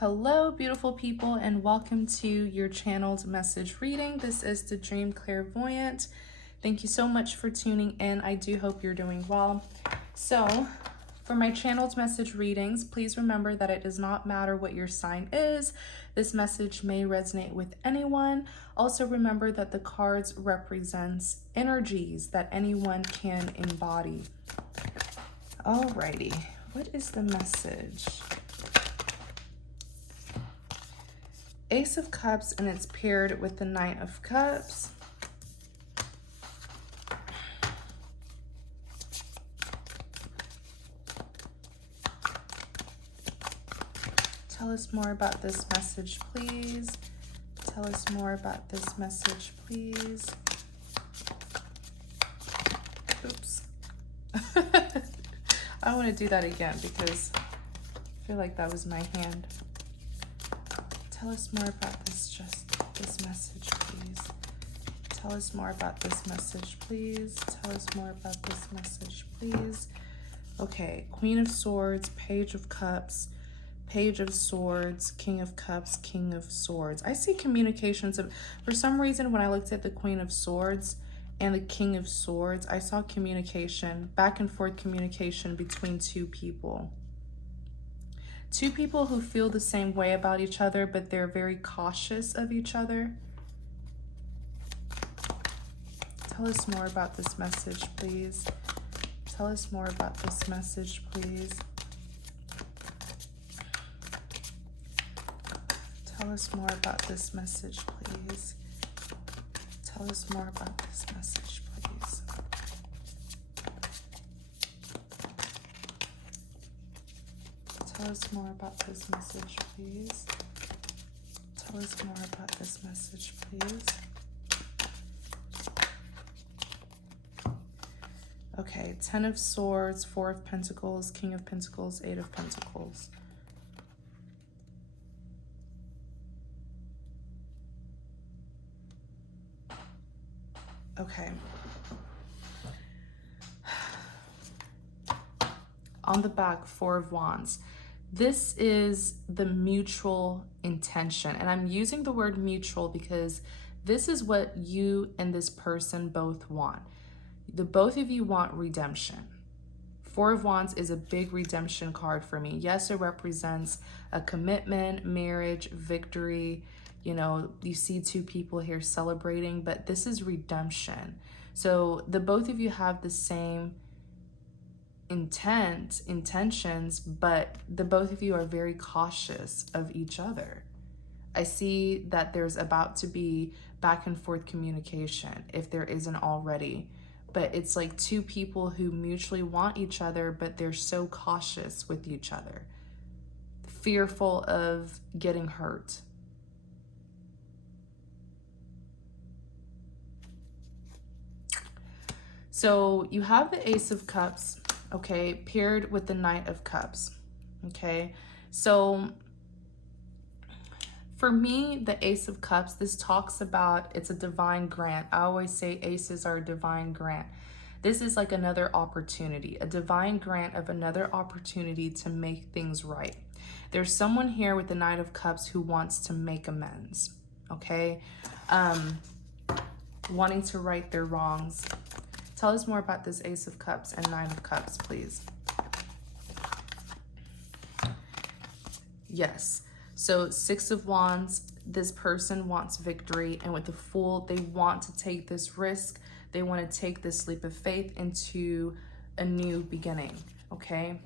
Hello, beautiful people, and welcome to your channeled message reading. This is the Dream Clairvoyant. Thank you so much for tuning in. I do hope you're doing well. So, for my channeled message readings, please remember that it does not matter what your sign is. This message may resonate with anyone. Also, remember that the cards represents energies that anyone can embody. Alrighty, what is the message? Ace of Cups, and it's paired with the Knight of Cups. Tell us more about this message, please. Tell us more about this message, please. Oops. I want to do that again because I feel like that was my hand. Tell us more about this message, please. Tell us more about this message, please. Tell us more about this message, please. Okay, Queen of Swords, Page of Cups, Page of Swords, King of Cups, King of Swords. I see communications of, for some reason, when I looked at the Queen of Swords and the King of Swords, I saw communication, back and forth communication between two people. Two people who feel the same way about each other, but they're very cautious of each other. Tell us more about this message, please. Tell us more about this message, please. Tell us more about this message, please. Tell us more about this message, please. Tell us more about this message, please. Tell us more about this message, please. Okay, 10 of Swords, 4 of Pentacles, King of Pentacles, 8 of Pentacles. Okay. On the back, 4 of Wands. This is the mutual intention. And I'm using the word mutual because this is what you and this person both want. The both of you want redemption. 4 of Wands is a big redemption card for me. Yes, it represents a commitment, marriage, victory. You know, you see two people here celebrating, but this is redemption. So the both of you have the same intentions, but the both of you are very cautious of each other. I see that there's about to be back and forth communication, if there isn't already, but it's like two people who mutually want each other, but they're so cautious with each other, fearful of getting hurt. So you have the Ace of Cups, okay, paired with the Knight of Cups, okay? So for me, the Ace of Cups, this talks about, it's a divine grant. I always say aces are a divine grant. This is like another opportunity, a divine grant of another opportunity to make things right. There's someone here with the Knight of Cups who wants to make amends, okay? Wanting to right their wrongs. Tell us more about this Ace of Cups and Nine of Cups, please. Yes. So 6 of Wands, this person wants victory. And with the Fool, they want to take this risk. They want to take this leap of faith into a new beginning, okay?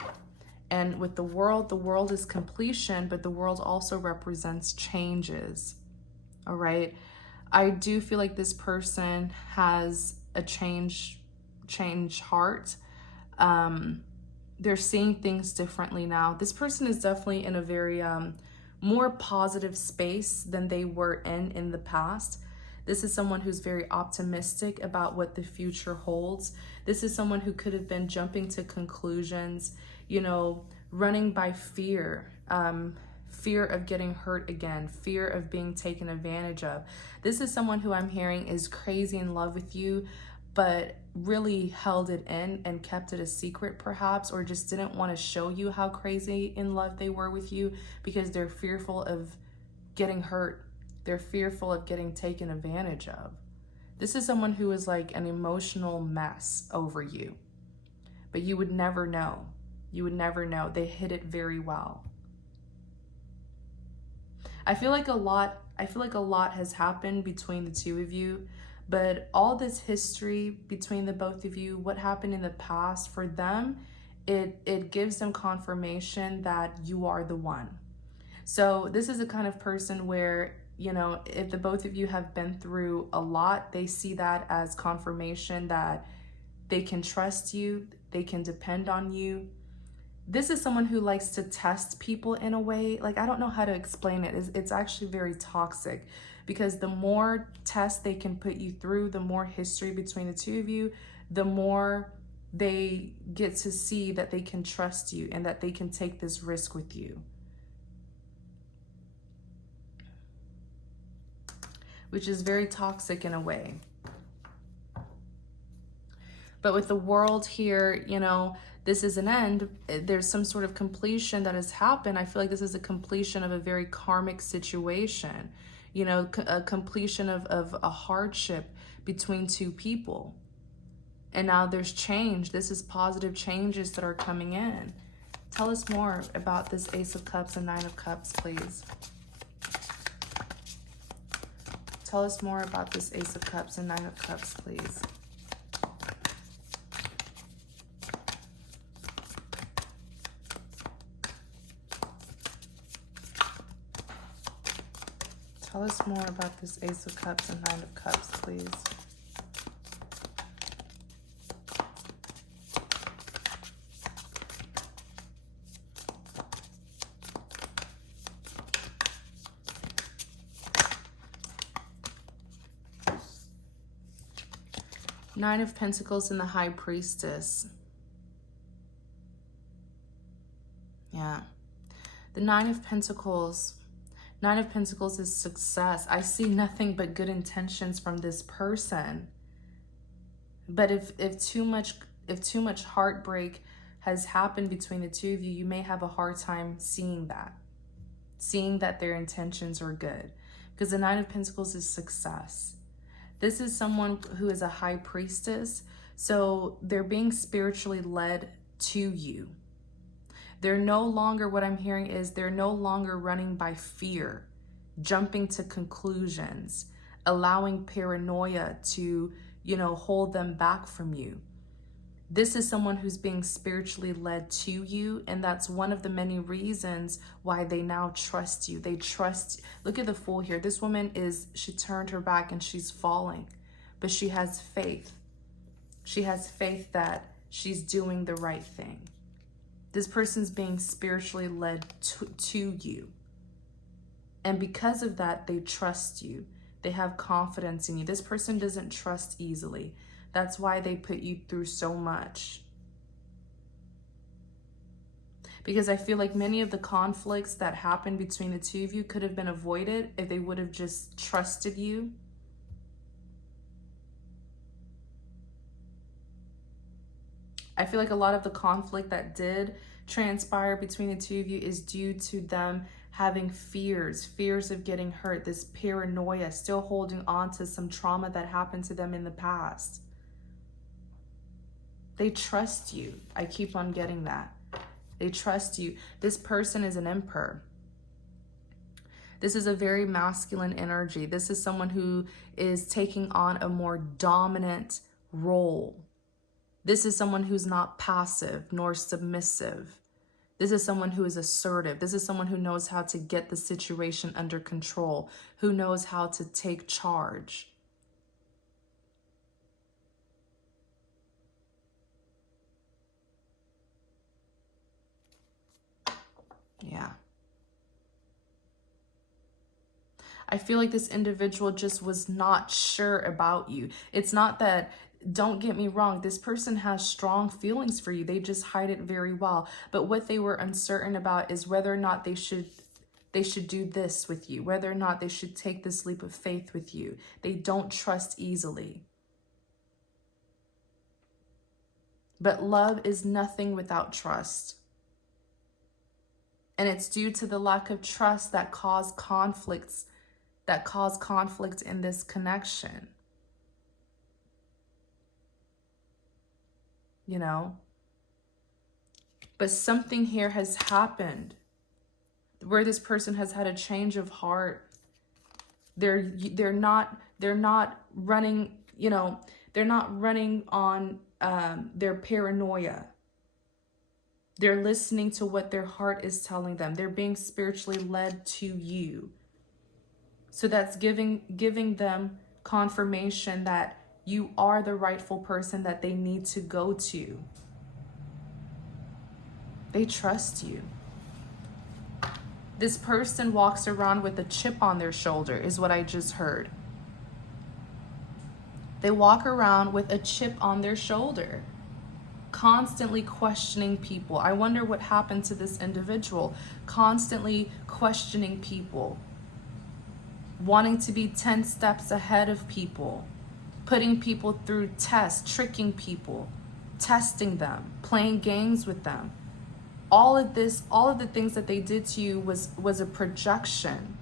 And with the world is completion, but the world also represents changes, all right? I do feel like this person has a change heart. They're seeing things differently now. This person is definitely in a very more positive space than they were in the past. This is someone who's very optimistic about what the future holds. This is someone who could have been jumping to conclusions, you know, running by fear, fear of getting hurt again, fear of being taken advantage of. This is someone who I'm hearing is crazy in love with you, but really held it in and kept it a secret perhaps, or just didn't want to show you how crazy in love they were with you because they're fearful of getting hurt. They're fearful of getting taken advantage of. This is someone who is like an emotional mess over you, but you would never know. You would never know. They hid it very well. I feel like a lot has happened between the two of you, but all this history between the both of you, what happened in the past for them, it gives them confirmation that you are the one. So this is a kind of person where, you know, if the both of you have been through a lot, they see that as confirmation that they can trust you, they can depend on you. This is someone who likes to test people in a way, like, I don't know how to explain it. It's actually very toxic, because the more tests they can put you through, the more history between the two of you, the more they get to see that they can trust you and that they can take this risk with you. Which is very toxic in a way. But with the World here, you know, this is an end. There's some sort of completion that has happened. I feel like this is a completion of a very karmic situation. You know, a completion of a hardship between two people. And now there's change. This is positive changes that are coming in. Tell us more about this Ace of Cups and Nine of Cups, please. Tell us more about this Ace of Cups and Nine of Cups, please. Tell us more about this Ace of Cups and Nine of Cups, please. Nine of Pentacles and the High Priestess. Yeah. The Nine of Pentacles. Nine of Pentacles is success. I see nothing but good intentions from this person. But if too much heartbreak has happened between the two of you, you may have a hard time seeing that. Seeing that their intentions are good. Because the Nine of Pentacles is success. This is someone who is a High Priestess. So they're being spiritually led to you. They're no longer, what I'm hearing is they're no longer running by fear, jumping to conclusions, allowing paranoia to, you know, hold them back from you. This is someone who's being spiritually led to you, and that's one of the many reasons why they now trust you. They trust, look at the Fool here. This woman she turned her back and she's falling, but she has faith. She has faith that she's doing the right thing. This person's being spiritually led to you. And because of that, they trust you. They have confidence in you. This person doesn't trust easily. That's why they put you through so much. Because I feel like many of the conflicts that happened between the two of you could have been avoided if they would have just trusted you. I feel like a lot of the conflict that did transpire between the two of you is due to them having fears of getting hurt, this paranoia, still holding on to some trauma that happened to them in the past. They trust you. I keep on getting that. They trust you. This person is an Emperor. This is a very masculine energy. This is someone who is taking on a more dominant role. This is someone who's not passive nor submissive. This is someone who is assertive. This is someone who knows how to get the situation under control, who knows how to take charge. Yeah. I feel like this individual just was not sure about you. It's not that, don't get me wrong, this person has strong feelings for you. They just hide it very well. But what they were uncertain about is whether or not they should do this with you, whether or not they should take this leap of faith with you. They don't trust easily. But love is nothing without trust. And it's due to the lack of trust that cause conflict in this connection. You know? But something here has happened where this person has had a change of heart. They're not running, you know, they're not running on their paranoia. They're listening to what their heart is telling them. They're being spiritually led to you. So that's giving them confirmation that you are the rightful person that they need to go to. They trust you. This person walks around with a chip on their shoulder, is what I just heard. They walk around with a chip on their shoulder, constantly questioning people. I wonder what happened to this individual. Constantly questioning people, wanting to be 10 steps ahead of people, putting people through tests, tricking people, testing them, playing games with them. All of the things that they did to you was a projection.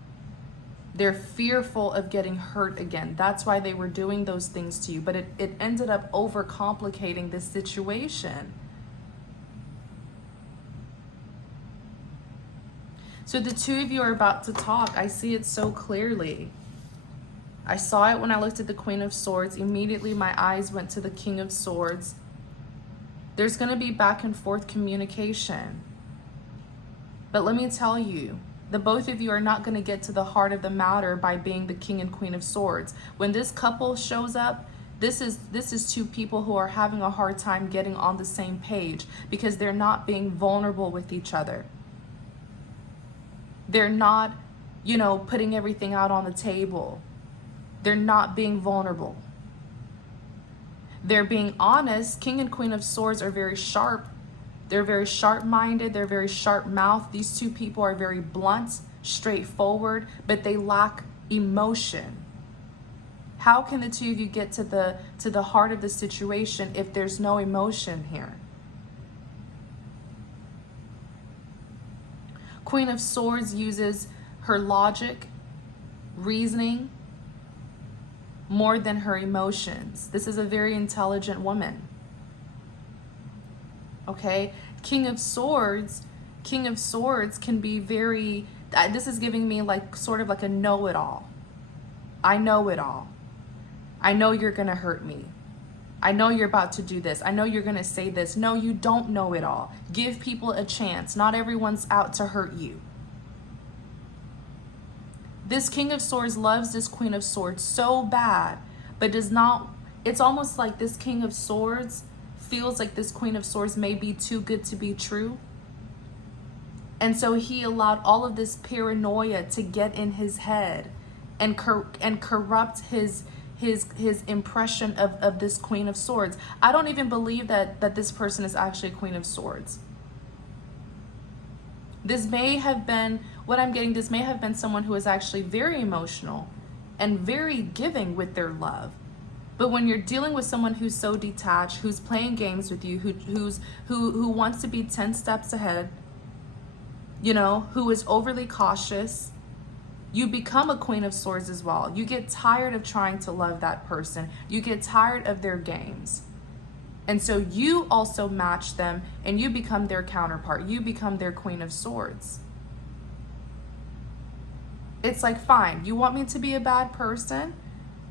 They're fearful of getting hurt again. That's why they were doing those things to you. But it ended up overcomplicating this situation. So the two of you are about to talk. I see it so clearly. I saw it when I looked at the Queen of Swords. Immediately my eyes went to the King of Swords. There's going to be back and forth communication. But let me tell you, the both of you are not going to get to the heart of the matter by being the King and Queen of Swords. When this couple shows up, this is two people who are having a hard time getting on the same page because they're not being vulnerable with each other. They're not, you know, putting everything out on the table. They're not being vulnerable. They're being honest. King and Queen of Swords are very sharp. They're very sharp-minded. They're very sharp-mouthed. These two people are very blunt, straightforward, but they lack emotion. How can the two of you get to the heart of the situation if there's no emotion here? Queen of Swords uses her logic, reasoning, more than her emotions. This is a very intelligent woman. Okay? King of Swords can be very, this is giving me like sort of like a know-it-all. I know it all. I know you're gonna hurt me. I know you're about to do this. I know you're gonna say this. No, you don't know it all. Give people a chance. Not everyone's out to hurt you. This King of Swords loves this Queen of Swords so bad, but does not, it's almost like this King of Swords feels like this Queen of Swords may be too good to be true. And so he allowed all of this paranoia to get in his head and corrupt his impression of this Queen of Swords. I don't even believe that this person is actually a Queen of Swords. This may have been, what I'm getting, this may have been someone who is actually very emotional and very giving with their love. But when you're dealing with someone who's so detached, who's playing games with you, who wants to be 10 steps ahead, you know, who is overly cautious, you become a Queen of Swords as well. You get tired of trying to love that person. You get tired of their games. And so you also match them and you become their counterpart. You become their Queen of Swords. It's like, fine, you want me to be a bad person?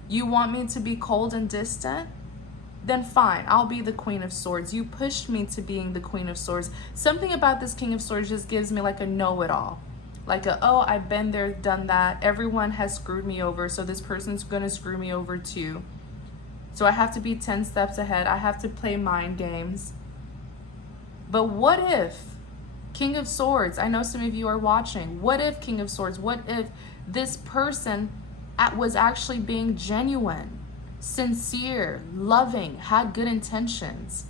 You want me to be cold and distant? Then fine, I'll be the Queen of Swords. You pushed me to being the Queen of Swords. Something about this King of Swords just gives me like a know-it-all. Like oh, I've been there, done that. Everyone has screwed me over, so this person's gonna screw me over too. So I have to be 10 steps ahead. I have to play mind games. But what if, King of Swords, I know some of you are watching. What if, King of Swords, what if this person was actually being genuine, sincere, loving, had good intentions,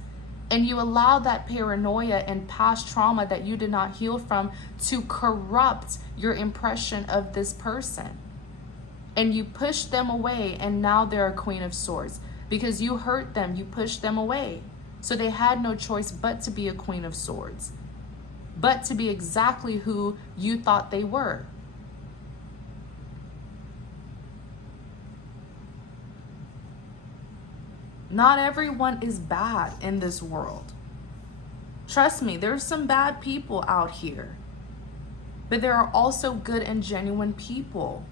and you allow that paranoia and past trauma that you did not heal from to corrupt your impression of this person? And you push them away, and now they're a Queen of Swords. Because you hurt them, you push them away. So they had no choice but to be a Queen of Swords, but to be exactly who you thought they were. Not everyone is bad in this world. Trust me, there's some bad people out here, but there are also good and genuine people.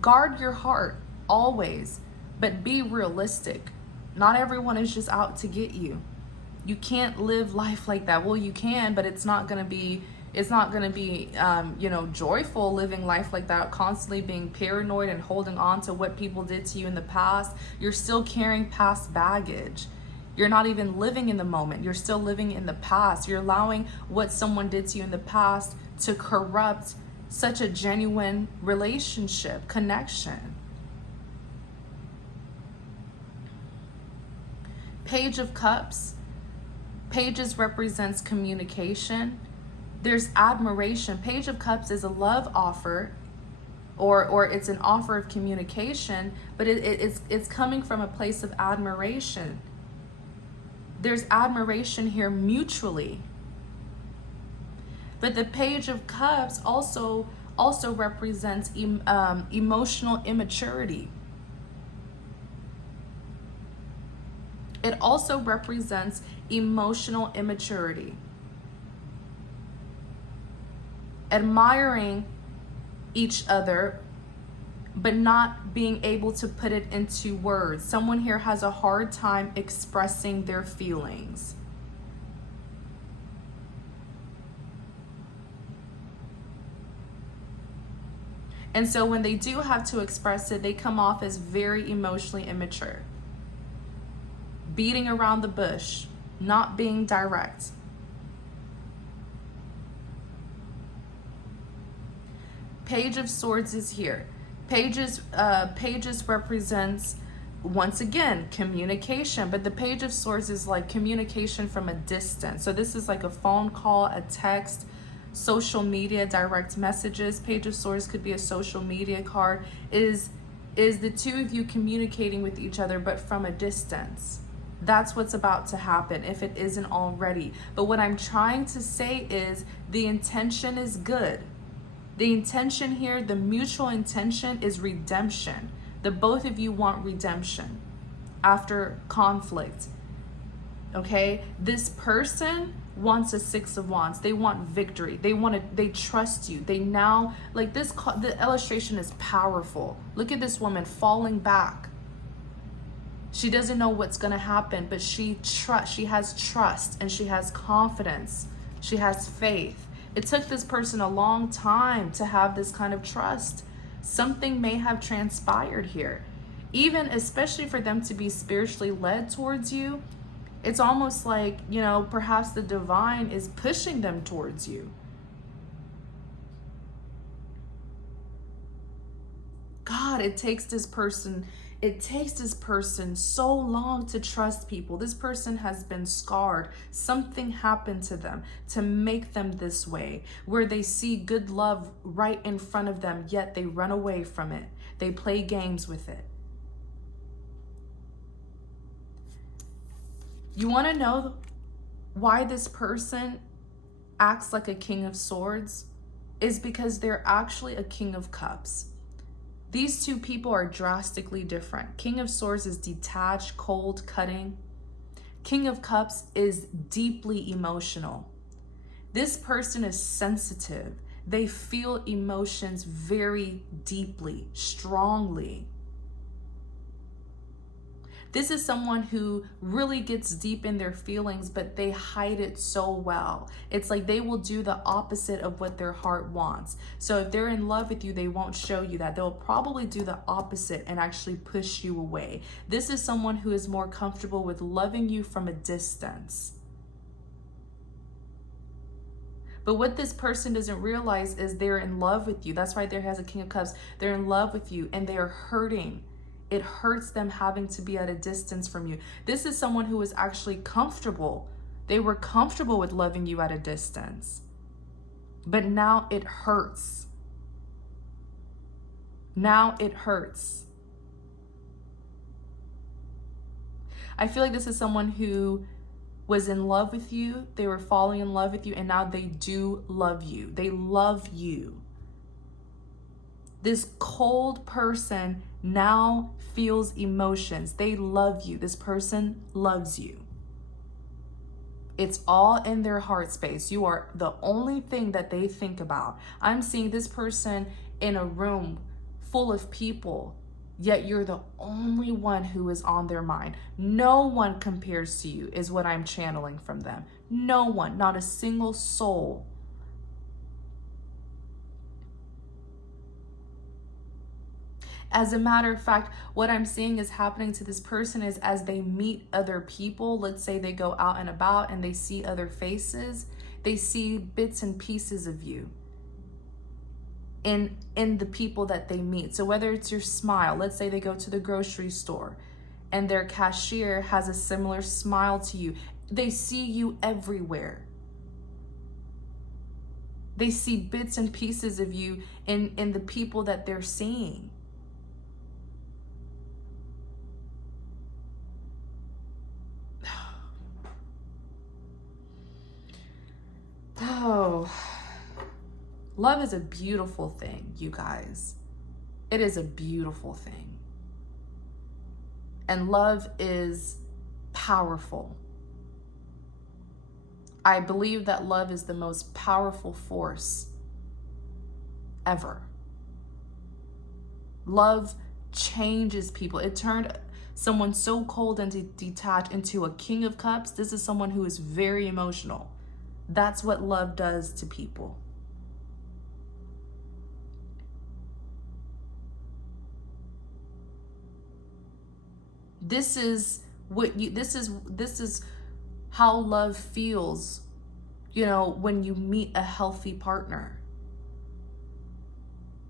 Guard your heart always, but be realistic. Not everyone is just out to get you. You can't live life like that. Well, you can, but it's not going to be joyful living life like that, constantly being paranoid and holding on to what people did to you in the past. You're still carrying past baggage. You're not even living in the moment. You're still living in the past. You're allowing what someone did to you in the past to corrupt such a genuine relationship, connection. Page of Cups. Pages represents communication. There's admiration. Page of Cups is a love offer, or it's an offer of communication, but it's coming from a place of admiration. There's admiration here mutually. But the Page of Cups also represents emotional immaturity. It also represents emotional immaturity. Admiring each other, but not being able to put it into words. Someone here has a hard time expressing their feelings. And so when they do have to express it, they come off as very emotionally immature. Beating around the bush, not being direct. Page of Swords is here. Pages represents, once again, communication, but the Page of Swords is like communication from a distance. So this is like a phone call, a text, social media, direct messages. Page of Swords could be a social media card. Is the two of you communicating with each other, but from a distance. That's what's about to happen if it isn't already. But what I'm trying to say is the intention is good. The intention here, the mutual intention is redemption. The both of you want redemption after conflict. Okay? This person wants a Six of Wands. They want victory. They trust you. They now, like this, the illustration is powerful. Look at this woman falling back. She doesn't know what's going to happen, but she has trust and she has confidence. She has faith. It took this person a long time to have this kind of trust. Something may have transpired here. Even especially for them to be spiritually led towards you, it's almost like, perhaps the divine is pushing them towards you. God, it takes this person so long to trust people. This person has been scarred. Something happened to them to make them this way, where they see good love right in front of them, yet they run away from it. They play games with it. You want to know why this person acts like a King of Swords? Is because they're actually a King of Cups. These two people are drastically different. King of Swords is detached, cold, cutting. King of Cups is deeply emotional. This person is sensitive. They feel emotions very deeply, strongly. This is someone who really gets deep in their feelings, but they hide it so well. It's like they will do the opposite of what their heart wants. So if they're in love with you, they won't show you that. They'll probably do the opposite and actually push you away. This is someone who is more comfortable with loving you from a distance. But what this person doesn't realize is they're in love with you. That's why there has a King of Cups. They're in love with you and they are hurting. It hurts them having to be at a distance from you. This is someone who is actually comfortable. They were comfortable with loving you at a distance. But now it hurts. Now it hurts. I feel like this is someone who was in love with you. They were falling in love with you, and now they do love you. They love you. This cold person now feels emotions. They love you. This person loves you. It's all in their heart space. You are the only thing that they think about. I'm seeing this person in a room full of people, yet you're the only one who is on their mind. No one compares to you, is what I'm channeling from them. No one, not a single soul. As a matter of fact, what I'm seeing is happening to this person is as they meet other people, let's say they go out and about and they see other faces, they see bits and pieces of you in the people that they meet. So whether it's your smile, let's say they go to the grocery store and their cashier has a similar smile to you. They see you everywhere. They see bits and pieces of you in the people that they're seeing. Oh, love is a beautiful thing, you guys. It is a beautiful thing. And love is powerful. I believe that love is the most powerful force ever. Love changes people. It turned someone so cold and detached into a king of cups. This is someone who is very emotional. That's what love does to people. This is how love feels, you know, when you meet a healthy partner.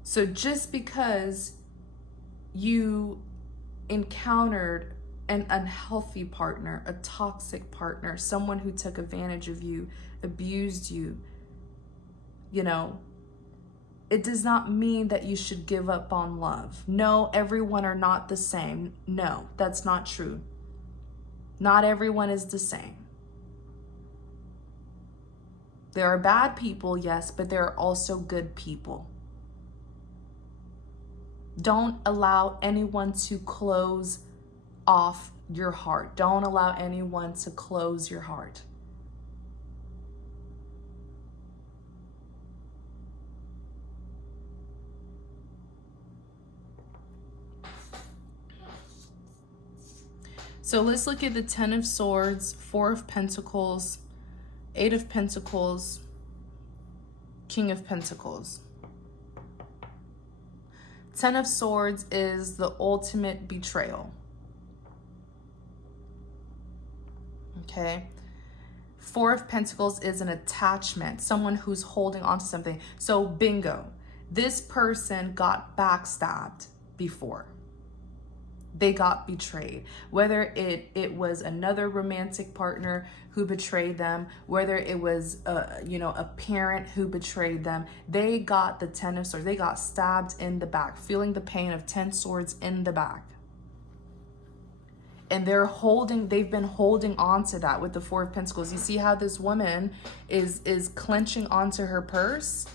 So just because you encountered an unhealthy partner, a toxic partner, someone who took advantage of you, abused you, you know, it does not mean that you should give up on love. No, everyone are not the same. No, that's not true. Not everyone is the same. There are bad people, yes, but there are also good people. Don't allow anyone to close off your heart. Don't allow anyone to close your heart. So let's look at the 10 of Swords, 4 of Pentacles, 8 of Pentacles, King of Pentacles. 10 of Swords is the ultimate betrayal. Okay. 4 of Pentacles is an attachment, someone who's holding on to something. So bingo, this person got backstabbed before. They got betrayed, whether it was another romantic partner who betrayed them, whether it was a parent who betrayed them. They got the 10 of Swords. They got stabbed in the back, feeling the pain of 10 swords in the back. And they've been holding on to that with the 4 of Pentacles. You see how this woman is clenching onto her purse?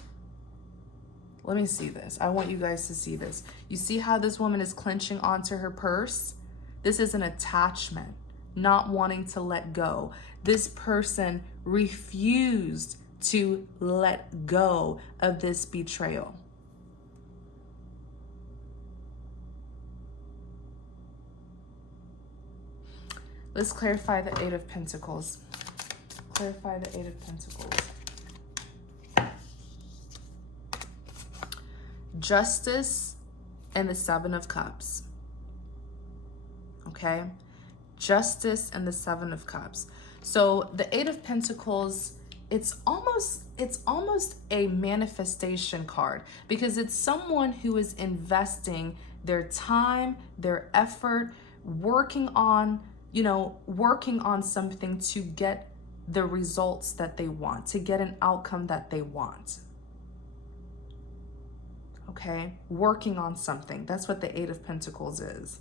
Let me see this. I want you guys to see this. You see how this woman is clenching onto her purse? This is an attachment, not wanting to let go. This person refused to let go of this betrayal. Let's clarify the 8 of Pentacles. Clarify the 8 of Pentacles. Justice and the 7 of Cups. Okay? Justice and the 7 of Cups. So the 8 of Pentacles, it's almost a manifestation card, because it's someone who is investing their time, their effort, working on something to get the results that they want, to get an outcome that they want. Okay, working on something. That's what the 8 of Pentacles is.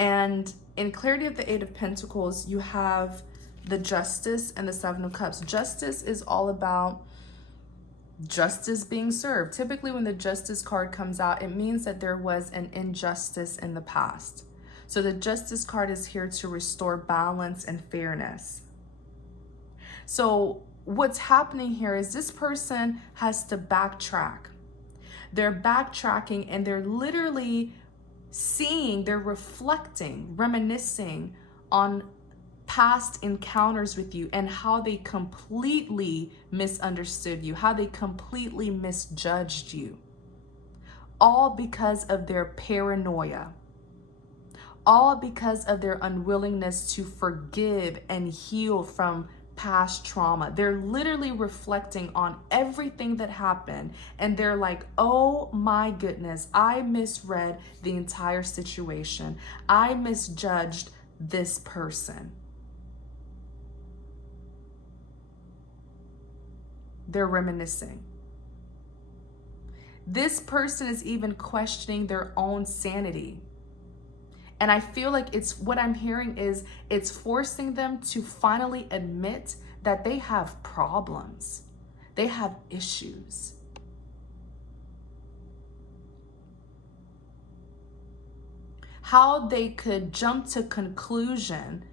And in clarity of the Eight of Pentacles, you have the Justice and the Seven of Cups. Justice is all about justice being served. Typically, when the Justice card comes out, it means that there was an injustice in the past. So the Justice card is here to restore balance and fairness. So what's happening here is this person has to backtrack. They're backtracking and they're literally seeing, they're reflecting, reminiscing on past encounters with you and how they completely misunderstood you, how they completely misjudged you. All because of their paranoia. All because of their unwillingness to forgive and heal from past trauma. They're literally reflecting on everything that happened and they're like, oh my goodness, I misread the entire situation. I misjudged this person. They're reminiscing. This person is even questioning their own sanity. And I feel like what I'm hearing is it's forcing them to finally admit that they have problems. They have issues. How they could jump to conclusion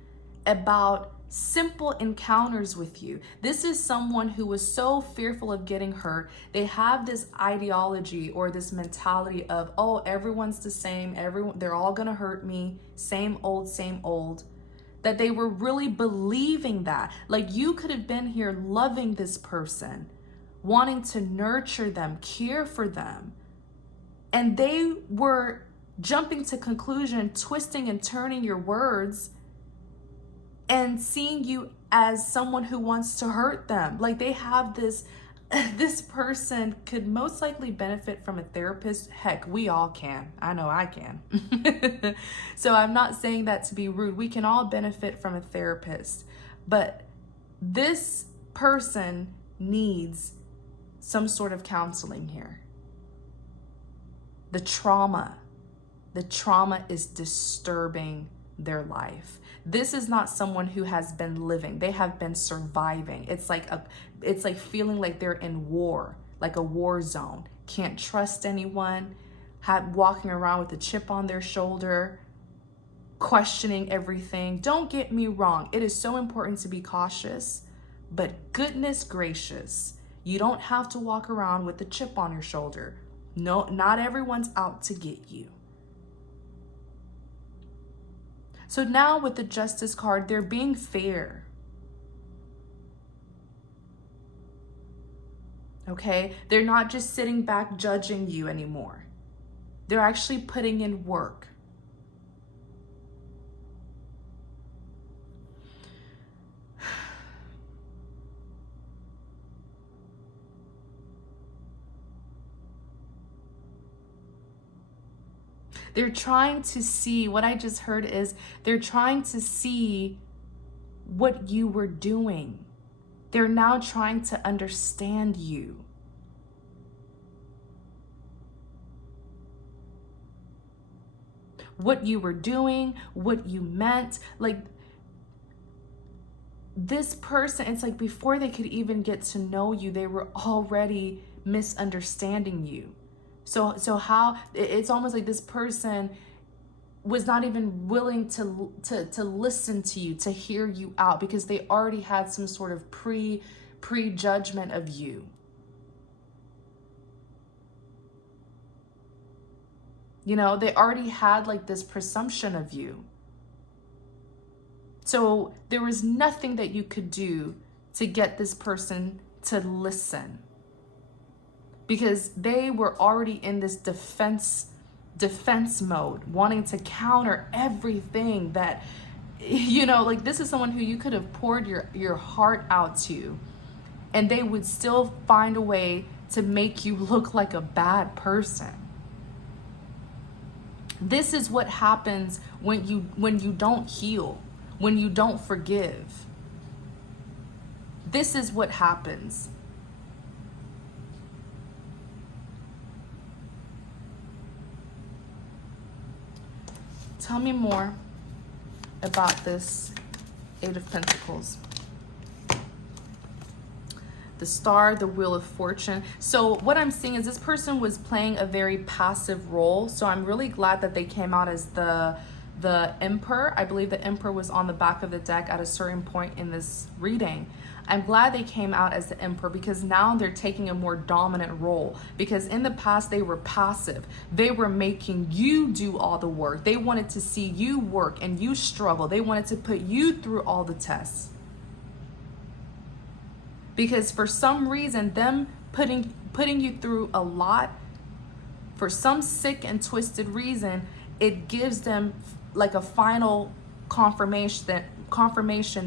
about simple encounters with you. This is someone who was so fearful of getting hurt. They have this ideology or this mentality of, oh, everyone's the same. They're all gonna hurt me. Same old, that they were really believing that. Like, you could have been here loving this person, wanting to nurture them, care for them. And they were jumping to conclusion, twisting and turning your words and seeing you as someone who wants to hurt them. Like, they have this person could most likely benefit from a therapist. Heck, we all can. I know I can. So I'm not saying that to be rude. We can all benefit from a therapist. But this person needs some sort of counseling here. The trauma is disturbing their life. This is not someone who has been living. They have been surviving. It's like feeling like they're in war, like a war zone. Can't trust anyone, walking around with a chip on their shoulder, questioning everything. Don't get me wrong. It is so important to be cautious, but goodness gracious, you don't have to walk around with a chip on your shoulder. No, not everyone's out to get you. So now with the Justice card, they're being fair. Okay? They're not just sitting back judging you anymore. They're actually putting in work. They're trying to see, what I just heard is, they're trying to see what you were doing. They're now trying to understand you. What you were doing, what you meant. Like, this person, it's like before they could even get to know you, they were already misunderstanding you. So how, it's almost like this person was not even willing to listen to you, to hear you out, because they already had some sort of prejudgment of you. You know, they already had like this presumption of you. So there was nothing that you could do to get this person to listen, because they were already in this defense mode, wanting to counter everything that, you know, like, this is someone who you could have poured your heart out to, and they would still find a way to make you look like a bad person. This is what happens when you don't heal, when you don't forgive. This is what happens. tell me more about this Eight of Pentacles. The Star, the Wheel of Fortune. So what I'm seeing is this person was playing a very passive role. So I'm really glad that they came out as the Emperor. I believe the Emperor was on the back of the deck at a certain point in this reading. I'm glad they came out as the Emperor, because now they're taking a more dominant role. Because in the past, they were passive. They were making you do all the work. They wanted to see you work and you struggle. They wanted to put you through all the tests. Because for some reason, them putting you through a lot, for some sick and twisted reason, it gives them like a final confirmation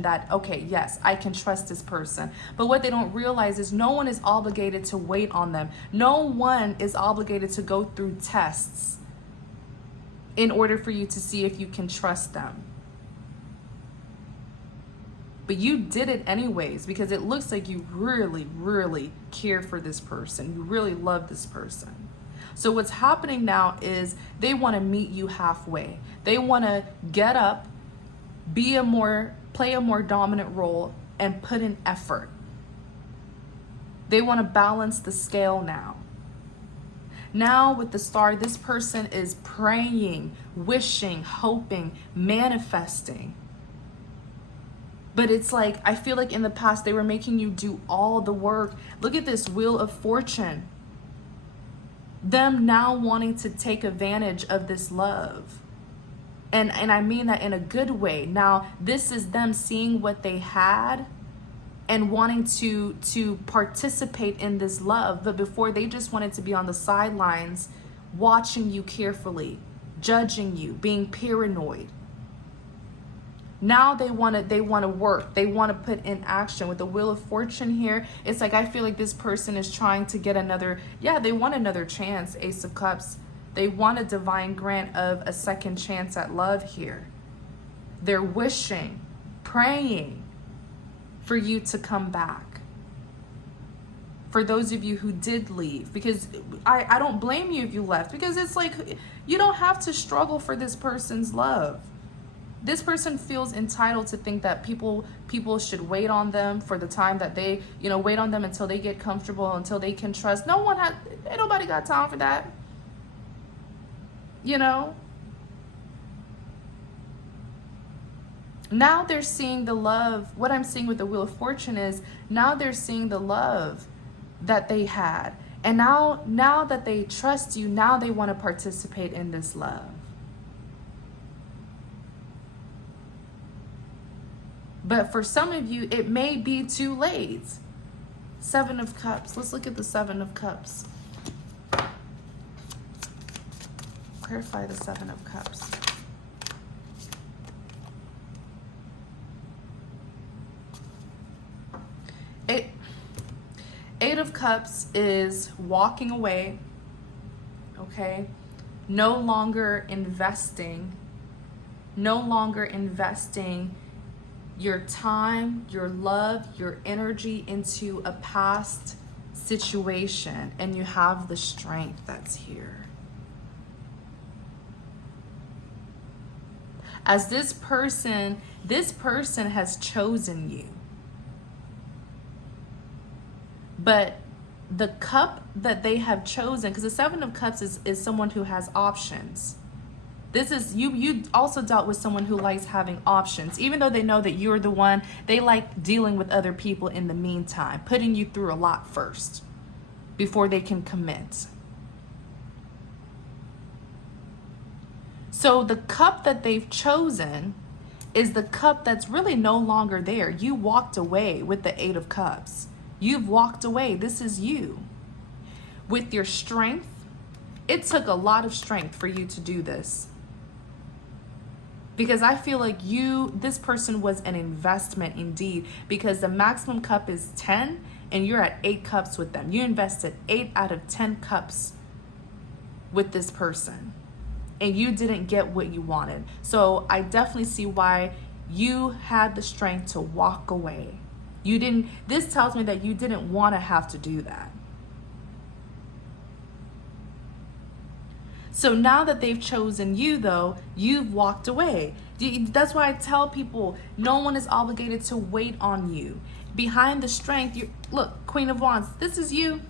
that, okay, yes, I can trust this person. But what they don't realize is no one is obligated to wait on them. No one is obligated to go through tests in order for you to see if you can trust them. But you did it anyways, because it looks like you really, really care for this person. You really love this person. So what's happening now is they want to meet you halfway. They want to get up, play a more dominant role, and put in effort. They want to balance the scale now. Now with the Star, this person is praying, wishing, hoping, manifesting. But it's like, I feel like in the past, they were making you do all the work. Look at this Wheel of Fortune. Them now wanting to take advantage of this love. And I mean that in a good way. Now, this is them seeing what they had and wanting to participate in this love. But before, they just wanted to be on the sidelines, watching you carefully, judging you, being paranoid. Now they want to work. They want to put in action. With the Wheel of Fortune here, it's like I feel like this person is trying to get another, they want another chance, Ace of Cups. They want a divine grant of a second chance at love here. They're wishing, praying for you to come back. For those of you who did leave, because I don't blame you if you left, because it's like you don't have to struggle for this person's love. This person feels entitled to think that people should wait on them for the time that they, wait on them until they get comfortable, until they can trust. Ain't nobody got time for that. Now they're seeing the love. What I'm seeing with the Wheel of Fortune is now they're seeing the love that they had. And now that they trust you, now they want to participate in this love. But for some of you, it may be too late. Seven of Cups. Let's look at the Seven of Cups. Clarify the Seven of Cups. Eight of Cups is walking away, okay? No longer investing your time, your love, your energy into a past situation, and you have the strength that's here. As this person has chosen you. But the cup that they have chosen, because the Seven of Cups is someone who has options. This is, you also dealt with someone who likes having options. Even though they know that you're the one, they like dealing with other people in the meantime, putting you through a lot first before they can commit. So the cup that they've chosen is the cup that's really no longer there. You walked away with the Eight of Cups. You've walked away. This is you. With your strength, it took a lot of strength for you to do this. Because I feel like this person was an investment indeed, because the maximum cup is 10 and you're at 8 cups with them. You invested 8 out of 10 cups with this person and you didn't get what you wanted. So I definitely see why you had the strength to walk away. This tells me that you didn't want to have to do that. So now that they've chosen you, though, you've walked away. That's why I tell people, no one is obligated to wait on you. Behind the strength, look, Queen of Wands, this is you.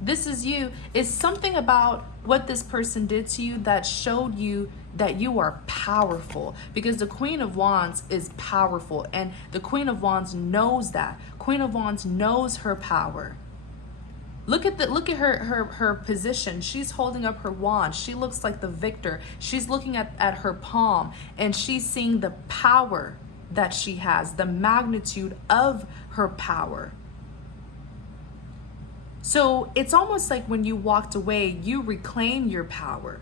This is you. It's something about what this person did to you that showed you that you are powerful, because the Queen of Wands is powerful, and the Queen of Wands knows that. Queen of Wands knows her power. Look at her position. She's holding up her wand. She looks like the victor. She's looking at her palm, and she's seeing the power that she has, the magnitude of her power. So it's almost like when you walked away, you reclaimed your power.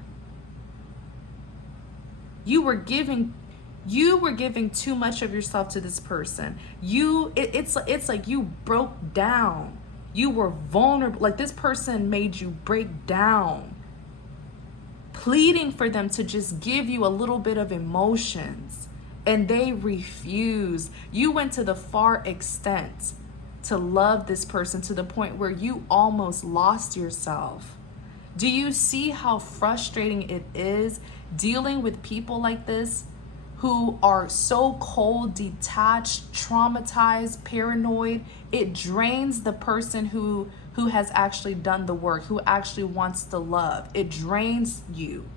You were giving too much of yourself to this person. It's like you broke down. You were vulnerable. Like this person made you break down, pleading for them to just give you a little bit of emotions, and they refused. You went to the far extent to love this person to the point where you almost lost yourself. Do you see how frustrating it is dealing with people like this who are so cold, detached, traumatized, paranoid? It drains the person who has actually done the work, who actually wants to love. It drains you.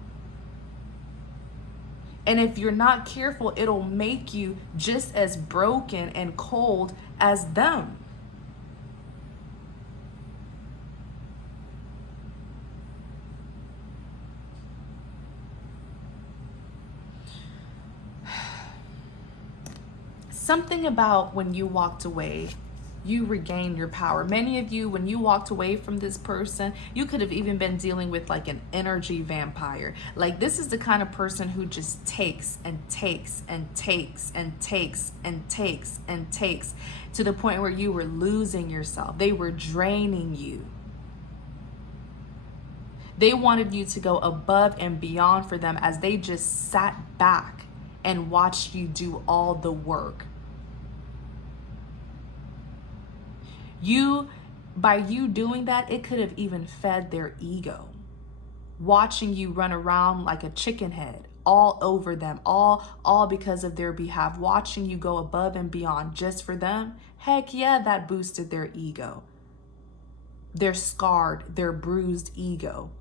And if you're not careful, it'll make you just as broken and cold as them. Something about when you walked away, you regained your power. Many of you, when you walked away from this person, you could have even been dealing with like an energy vampire. Like this is the kind of person who just takes and takes and takes and takes and takes and takes to the point where you were losing yourself. They were draining you. They wanted you to go above and beyond for them as they just sat back and watched you do all the work. By you doing that, it could have even fed their ego. Watching you run around like a chicken head all over them, all because of their behalf. Watching you go above and beyond just for them. Heck yeah, that boosted their ego. Their scarred, their bruised ego.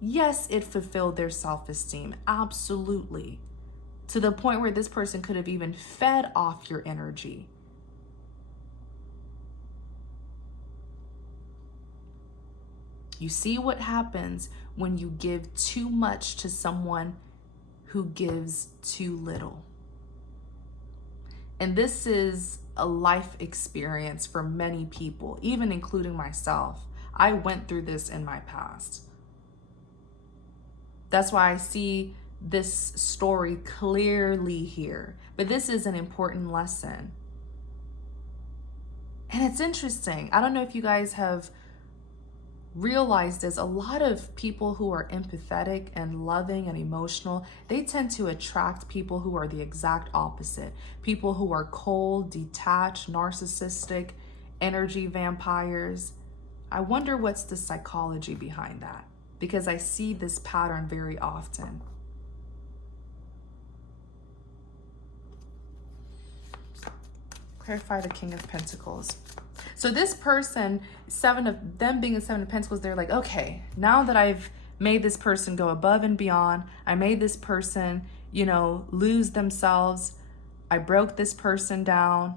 Yes, it fulfilled their self-esteem. Absolutely. To the point where this person could have even fed off your energy. You see what happens when you give too much to someone who gives too little. And this is a life experience for many people, even including myself. I went through this in my past. That's why I see this story clearly here. But this is an important lesson. And it's interesting. I don't know if you guys have realized this. A lot of people who are empathetic and loving and emotional, they tend to attract people who are the exact opposite. People who are cold, detached, narcissistic, energy vampires. I wonder what's the psychology behind that, because I see this pattern very often. Clarify the King of Pentacles. So this person, being a Seven of Pentacles, they're like, okay, now that I've made this person go above and beyond, I made this person, lose themselves, I broke this person down,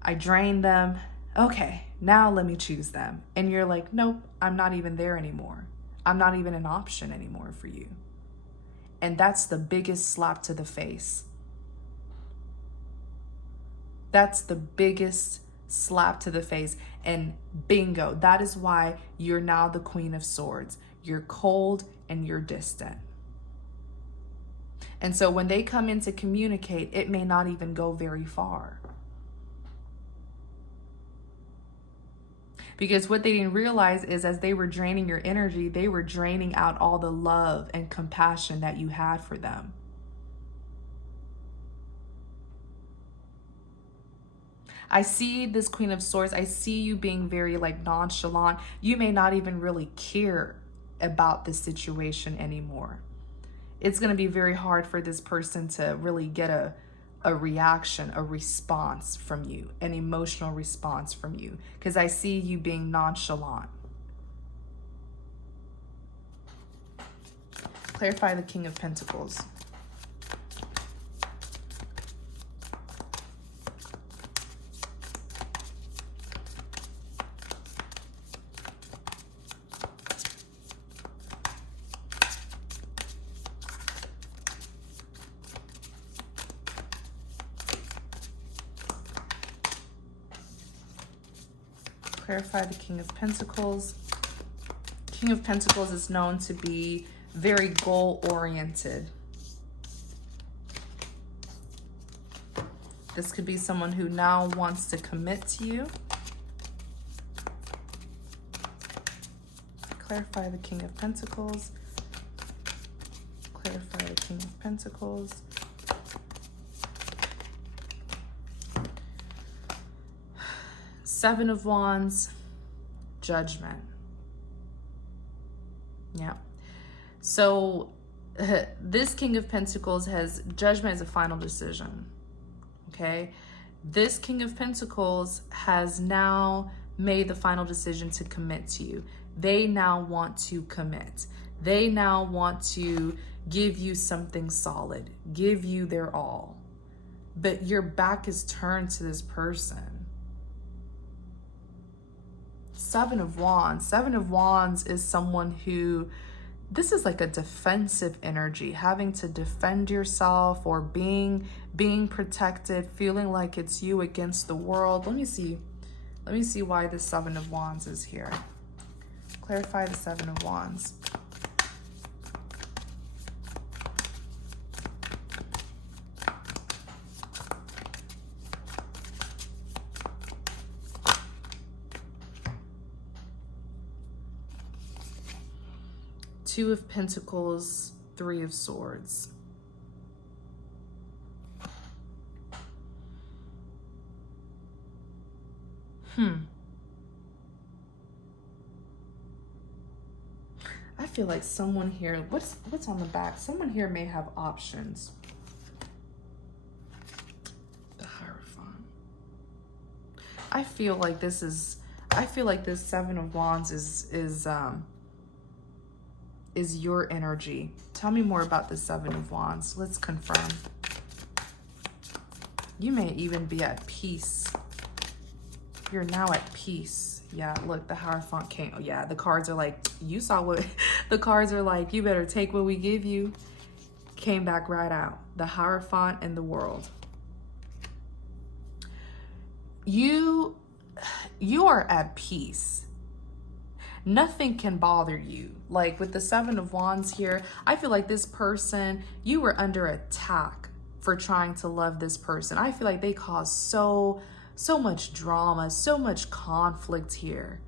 I drained them, okay, now let me choose them. And you're like, nope, I'm not even there anymore. I'm not even an option anymore for you. And that's the biggest slap to the face. That's the biggest slap to the face. And bingo, that is why you're now the Queen of Swords. You're cold and you're distant. And so when they come in to communicate, it may not even go very far. Because what they didn't realize is as they were draining your energy, they were draining out all the love and compassion that you had for them. I see this Queen of Swords. I see you being very nonchalant. You may not even really care about the situation anymore. It's going to be very hard for this person to really get a reaction, a response from you, an emotional response from you, because I see you being nonchalant. Clarify the King of Pentacles. Clarify the King of Pentacles. King of Pentacles is known to be very goal-oriented. This could be someone who now wants to commit to you. Clarify the King of Pentacles. Clarify the King of Pentacles. Seven of Wands, Judgment. Yeah. So this King of Pentacles has Judgment as a final decision. Okay. This King of Pentacles has now made the final decision to commit to you. They now want to commit. They now want to give you something solid, give you their all. But your back is turned to this person. Seven of Wands. Seven of Wands is someone who, this is like a defensive energy, having to defend yourself or being protected, feeling like it's you against the world. Let me see why the Seven of Wands is here. Clarify the Seven of Wands. Two of Pentacles, Three of Swords. I feel like someone here, what's on the back? Someone here may have options. The Hierophant. I feel like this Seven of Wands is your energy. Tell me more about the Seven of Wands. Let's confirm. You may even be at peace. You're now at peace. Yeah, look, the Hierophant came. Yeah, the cards are like, you saw what the cards are like, you better take what we give you. Came back right out. The Hierophant and the World. You are at peace. Nothing can bother you. Like with the Seven of Wands here, I feel like this person, you were under attack for trying to love this person. I feel like they caused so much drama, so much conflict here.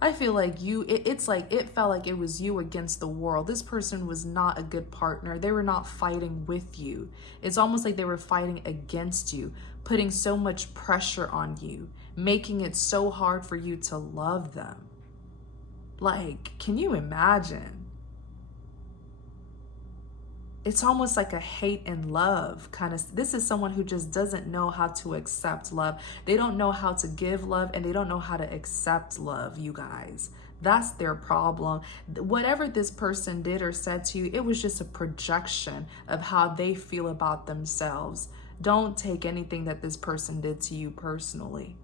I feel like it felt like it was you against the world. This person was not a good partner. They were not fighting with you. It's almost like they were fighting against you, putting so much pressure on you, making it so hard for you to love them. Like, can you imagine? It's almost like a hate and love kind of. This is someone who just doesn't know how to accept love. They don't know how to give love, and they don't know how to accept love, you guys. That's their problem. Whatever this person did or said to you, it was just a projection of how they feel about themselves. Don't take anything that this person did to you personally.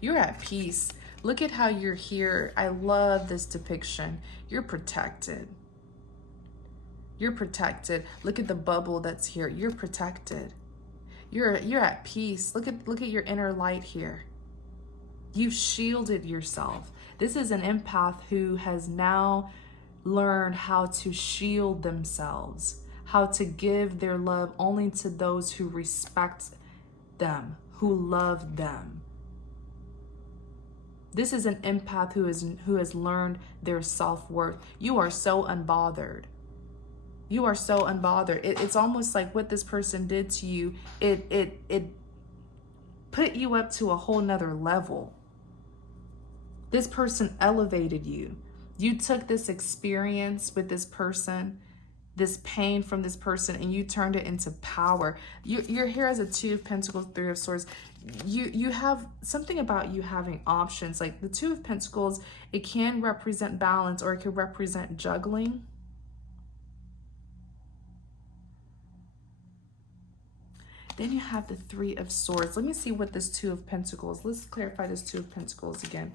You're at peace. Look at how you're here. I love this depiction. You're protected. You're protected. Look at the bubble that's here. You're protected. You're at peace. Look at your inner light here. You've shielded yourself. This is an empath who has now learned how to shield themselves, how to give their love only to those who respect them, who love them. This is an empath who has learned their self-worth. You are so unbothered. You are so unbothered. It's almost like what this person did to you, it put you up to a whole nother level. This person elevated you. You took this experience with this person, this pain from this person, and you turned it into power. You're here as a 2 of Pentacles, 3 of Swords. You have something about you having options. Like the 2 of Pentacles, it can represent balance, or it could represent juggling. Then you have the 3 of Swords. Let me see what this 2 of Pentacles, let's clarify this 2 of Pentacles again.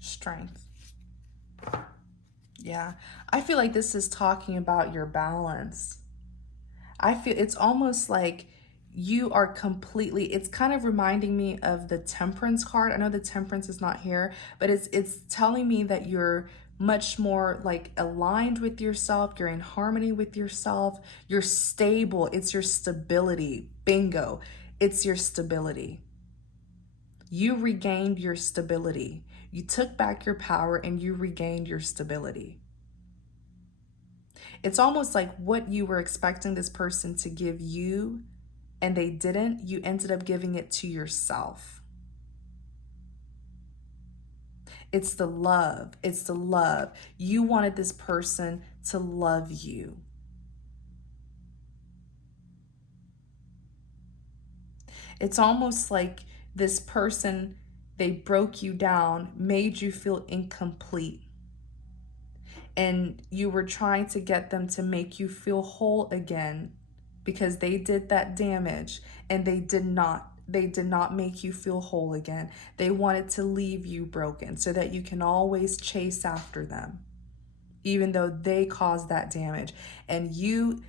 Strength. Yeah, I feel like this is talking about your balance. I feel it's almost like you are completely, it's kind of reminding me of the Temperance card. I know the Temperance is not here, but it's telling me that you're much more like aligned with yourself. You're in harmony with yourself. You're stable. It's your stability. Bingo. It's your stability. You regained your stability. You took back your power and you regained your stability. It's almost like what you were expecting this person to give you and they didn't, you ended up giving it to yourself. It's the love. It's the love. You wanted this person to love you. It's almost like this person, they broke you down, made you feel incomplete. And you were trying to get them to make you feel whole again because they did that damage and they did not make you feel whole again. They wanted to leave you broken so that you can always chase after them, even though they caused that damage. And you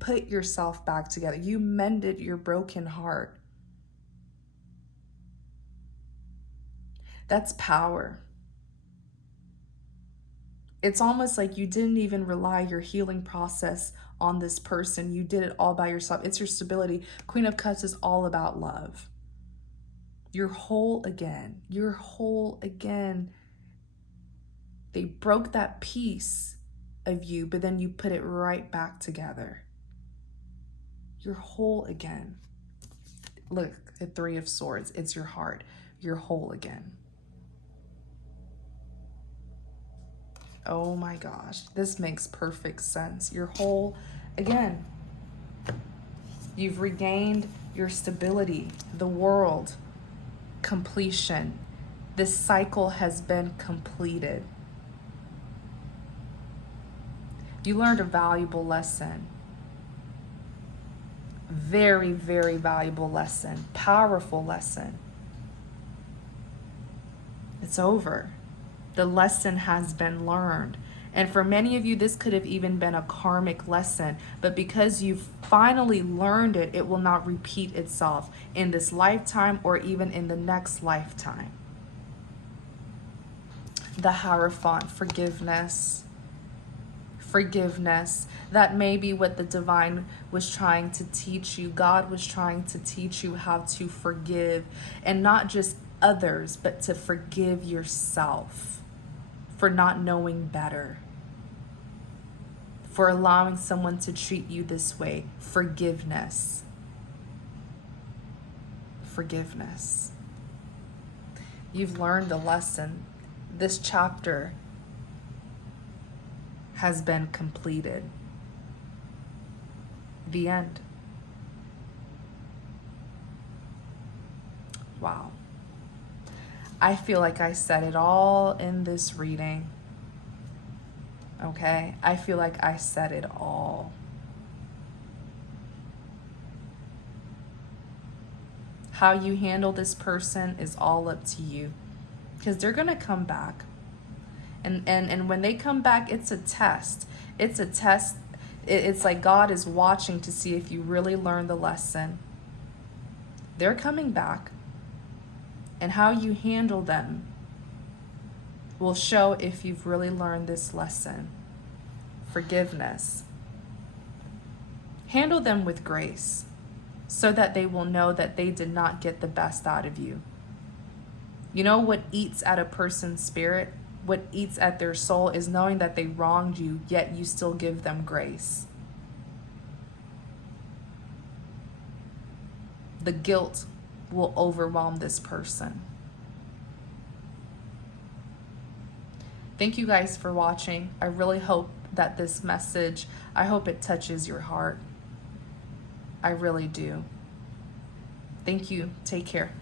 put yourself back together. You mended your broken heart. That's power. It's almost like you didn't even rely your healing process on this person. You did it all by yourself. It's your stability. Queen of Cups is all about love. You're whole again. You're whole again. They broke that piece of you, but then you put it right back together. You're whole again. Look, the 3 of Swords. It's your heart. You're whole again. Oh my gosh, this makes perfect sense. You're whole again. You've regained your stability, the world, completion. This cycle has been completed. You learned a valuable lesson. Very, very valuable lesson. Powerful lesson. It's over. The lesson has been learned. And for many of you, this could have even been a karmic lesson. But because you've finally learned it, it will not repeat itself in this lifetime or even in the next lifetime. The Hierophant, forgiveness. Forgiveness. That may be what the divine was trying to teach you. God was trying to teach you how to forgive. And not just others, but to forgive yourself. For not knowing better, for allowing someone to treat you this way. Forgiveness. Forgiveness. You've learned a lesson. This chapter has been completed. The end. Wow. I feel like I said it all in this reading. Okay? I feel like I said it all. How you handle this person is all up to you. Because they're going to come back. And when they come back, it's a test. It's a test. It's like God is watching to see if you really learn the lesson. They're coming back, and how you handle them will show if you've really learned this lesson. Forgiveness. Handle them with grace so that they will know that they did not get the best out of you. You know what eats at a person's spirit? What eats at their soul is knowing that they wronged you, yet you still give them grace. The guilt will overwhelm this person. Thank you guys for watching. I really hope that this message, I hope it touches your heart. I really do. Thank you. Take care.